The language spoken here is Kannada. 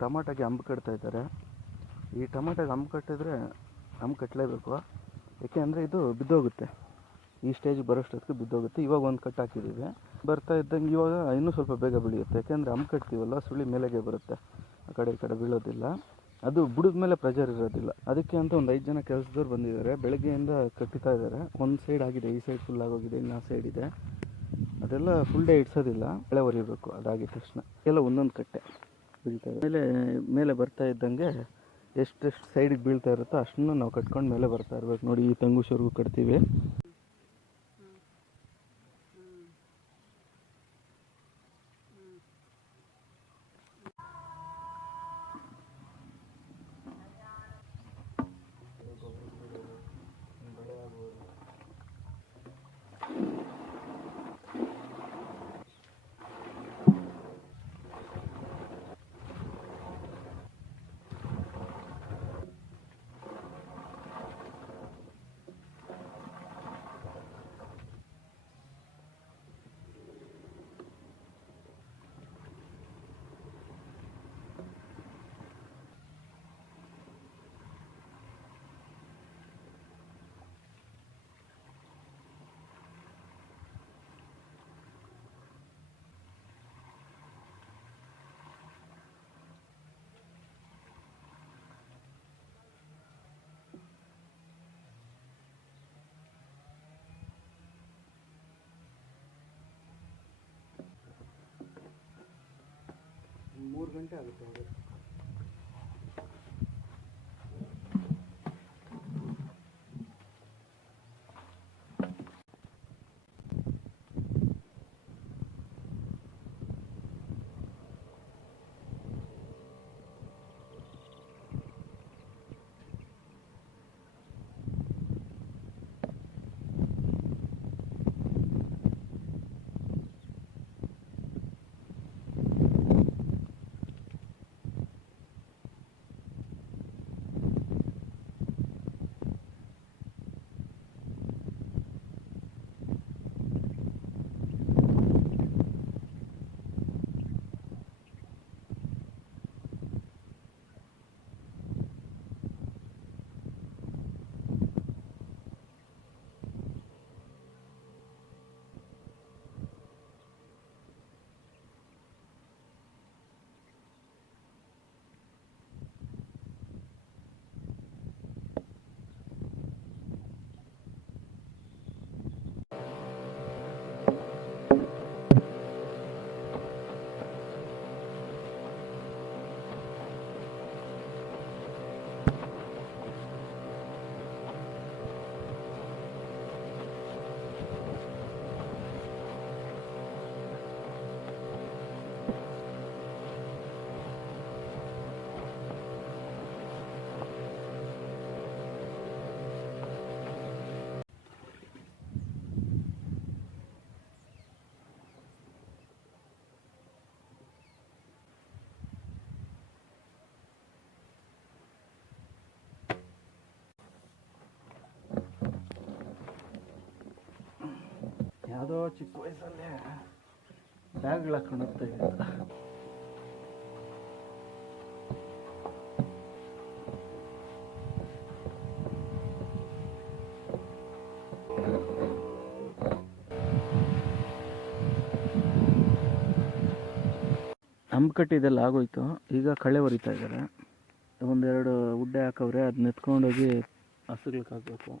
ಟೊಮಾಟೋಗೆ ಅಂಬು ಕಟ್ತಾ ಇದ್ದಾರೆ. ಈ ಟೊಮಾಟೋಗೆ ಅಂಬು ಕಟ್ಟಿದ್ರೆ ಅಂಬು ಕಟ್ಟಲೇಬೇಕು, ಏಕೆ ಅಂದರೆ ಇದು ಬಿದ್ದೋಗುತ್ತೆ. ಈ ಸ್ಟೇಜಿಗೆ ಬರೋಷ್ಟೊತ್ತಿಗೆ ಬಿದ್ದೋಗುತ್ತೆ. ಇವಾಗ ಒಂದು ಕಟ್ಟು ಹಾಕಿದ್ದೀವಿ, ಬರ್ತಾ ಇದ್ದಂಗೆ ಇವಾಗ ಇನ್ನೂ ಸ್ವಲ್ಪ ಬೇಗ ಬೆಳೆಯುತ್ತೆ. ಯಾಕೆಂದರೆ ಅಂಬು ಕಟ್ತೀವಲ್ಲ, ಸುಳಿ ಮೇಲೆಗೆ ಬರುತ್ತೆ, ಆ ಕಡೆ ಈ ಕಡೆ ಬೀಳೋದಿಲ್ಲ. ಅದು ಬುಡದ ಮೇಲೆ ಪ್ರೆಷರ್ ಇರೋದಿಲ್ಲ. ಅದಕ್ಕೆ ಅಂತ ಒಂದು 5 ಜನ ಕೆಲಸದವ್ರು ಬಂದಿದ್ದಾರೆ. ಬೆಳಗ್ಗೆಯಿಂದ ಕಟ್ಟುತ್ತಾ ಇದ್ದಾರೆ. ಒಂದು ಸೈಡ್ ಆಗಿದೆ, ಈ ಸೈಡ್ ಫುಲ್ ಆಗೋಗಿದೆ, ಇನ್ನೊಂದು ಸೈಡ್ ಇದೆ. ಅದೆಲ್ಲ ಫುಲ್ ಡೇ ಇಡ್ಸೋದಿಲ್ಲ, ಬೆಳೆ ಹೊರಿಬೇಕು. ಅದಾಗಿದ ತಕ್ಷಣ ಎಲ್ಲ ಒಂದೊಂದು ಕಟ್ಟೆ ಬೀಳ್ತಾ ಇದೆ. ಮೇಲೆ ಬರ್ತಾ ಇದ್ದಂಗೆ ಎಷ್ಟೆಷ್ಟು ಸೈಡಿಗೆ ಬೀಳ್ತಾ ಇರುತ್ತೋ ಅಷ್ಟನ್ನು ನಾವು ಕಟ್ಕೊಂಡು ಮೇಲೆ ಬರ್ತಾ ಇರ್ಬೇಕು. ನೋಡಿ, ಈ ತಂಗುಷವರೆಗೂ ಕಟ್ತೀವಿ. ಮೂರು ಗಂಟೆ ಆಗುತ್ತೆ ಅವರು. ಯಾವುದೋ ಚಿಕ್ಕ ವಯಸ್ಸಲ್ಲೇ ಬ್ಯಾಗ್ಗಳು ಹಾಕೊಂಡು ಹೋಗ್ತಾ ಇದ್ದ. ಅಂಬು ಕಟ್ಟಿದೆಲ್ಲ ಆಗೋಯ್ತು. ಈಗ ಕಳೆ ಹೊರಿತಾ ಇದ್ದಾರೆ. ಒಂದೆರಡು ಉಡ್ಡೆ ಹಾಕವ್ರೆ, ಅದನ್ನ ಎತ್ಕೊಂಡೋಗಿ ಹಸುಗಳಿಗೆ ಹಾಕಬೇಕು.